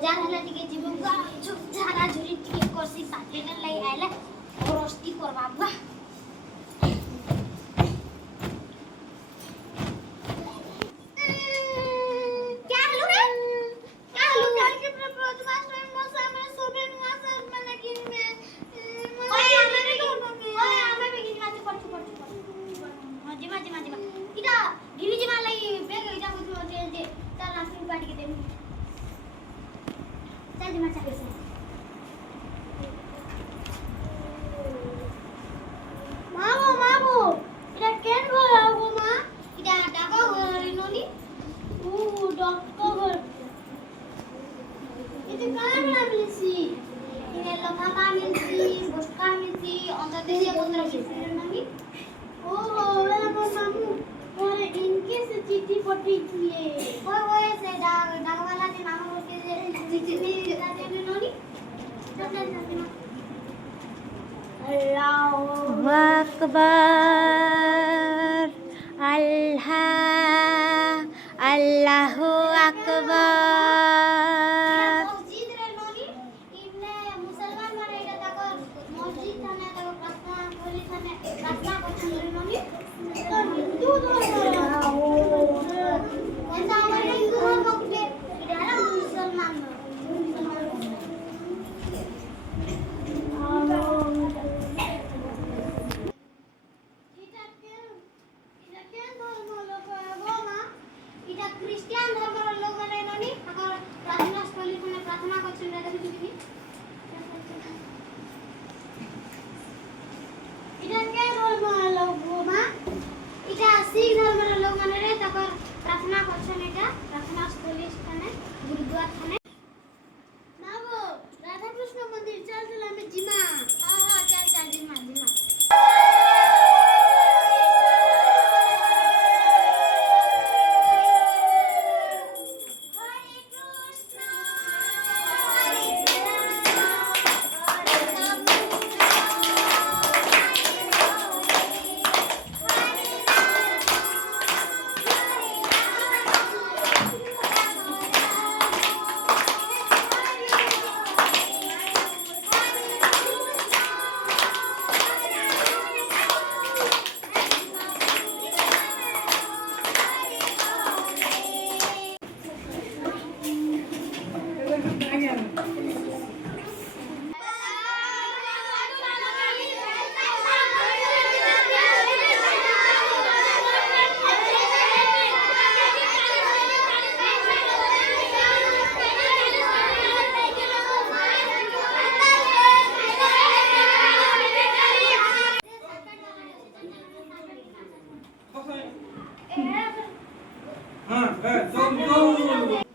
बजार हला टिके जिबो झारा झुरी टिके करसी साथे न लई आइला और रोस्टी करबा बुआ क्या हलो रे क्या हलो कल के प्रपोज मास्टर में मोसा में सोबे में मास्टर में लेकिन में ओए आमे दोनों के ओए आमे भी गिनी माते पड़ जिमा इटा गिनी जिमा लई बेग इटा को जे चल नासिन काट के देमी चल जिमा चल मामू इटा केन घर आगो मा इटा डाका घर रिनोनी डॉक्टर घर इटे कान ना मिलसी इने लफाफा मिलसी बस्का मिलसी अंदर देसी पत्र मिलसी रिनोनी ओहो वेला को मामू और इनके से चिट्ठी पटी थी ओए से डाक वाला ने मामू के चिट्ठी देता दे रिनोनी चल अल्लाहु अकबर अल्लाहु अकबर मस्जिद रे नोनी इने मुसलमान माने एटा ताकर मस्जिद थाने ताकर प्रार्थना होली थाने प्रार्थना करछन रे नोनी तो हिंदू धर्म ऐसा हमारे हिंदू धर्म के इधर मुसलमान क्रिश्चियन धर्म लोग माने नोनी ताकर प्रार्थना स्थली थाने प्रार्थना करछन रे देखि इटा के धर्म लोग मा इटा सिख धर्म लोग माने रे ताकर प्रार्थना करछन एटा प्रार्थना स्थली थाने गुरुद्वारा थाने नाबो राधा कृष्ण मंदिर चल हमें जिमा हां चल जिमा हाँ, चल